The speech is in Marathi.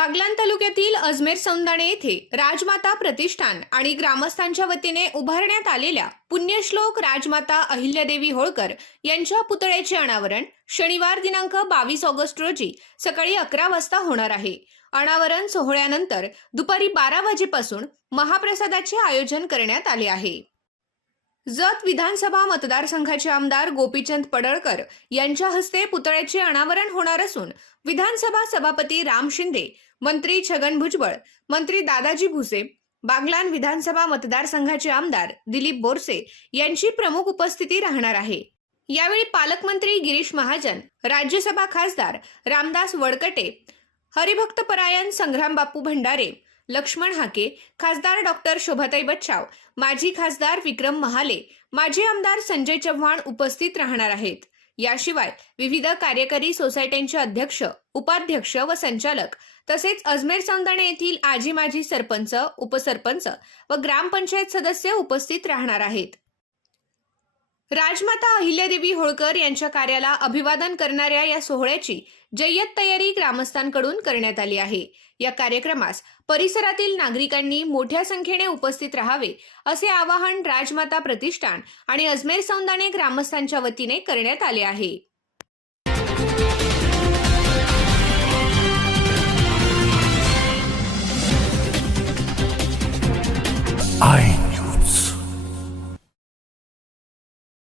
बागलाण तालुक्यातील अजमेर सौंदाणे येथे राजमाता प्रतिष्ठान आणि ग्रामस्थांच्या वतीने उभारण्यात आलेल्या पुण्यश्लोक राजमाता अहिल्यादेवी होळकर यांच्या पुतळ्याचे अनावरण शनिवार दिनांक 22 ऑगस्ट रोजी सकाळी 11 वाजता होणार आहे। अनावरण सोहळ्यानंतर दुपारी 12 वाजेपासून महाप्रसादाचे आयोजन करण्यात आले आहे। जत विधानसभा मतदारसंघाचे आमदार गोपीचंद पडळकर यांच्या हस्ते पुतळ्याचे अनावरण होणार असून विधानसभा सभापती राम शिंदे, मंत्री छगन भुजबळ, मंत्री दादाजी भुसे, बागलाण विधानसभा मतदारसंघाचे आमदार दिलीप बोरसे यांची प्रमुख उपस्थिती राहणार आहे। यावेळी पालकमंत्री गिरीश महाजन, राज्यसभा खासदार रामदास वडकटे, हरिभक्तपरायण संग्राम बापू भंडारे, लक्ष्मण हाके, खासदार डॉक्टर शोभाताई बच्चाव, माजी खासदार विक्रम महाले, माजी आमदार संजय चव्हाण उपस्थित राहणार आहेत। याशिवाय विविध कार्यकारी सोसायट्यांचे अध्यक्ष, उपाध्यक्ष व संचालक तसेच अजमेर सौंदाणे येथील आजी माजी सरपंच, उपसरपंच व ग्रामपंचायत सदस्य उपस्थित राहणार आहेत। राजमाता अहिल्यादेवी होळकर यांच्या कार्याला अभिवादन करणाऱ्या या सोहळ्याची जय्यत तयारी ग्रामस्थांकडून करण्यात आली आहे। या कार्यक्रमास परिसरातील नागरिकांनी मोठ्या संख्येने उपस्थित राहावे असे आवाहन राजमाता प्रतिष्ठान आणि अजमेर सौंदाणे ग्रामस्थांच्या वतीने करण्यात आले आहे।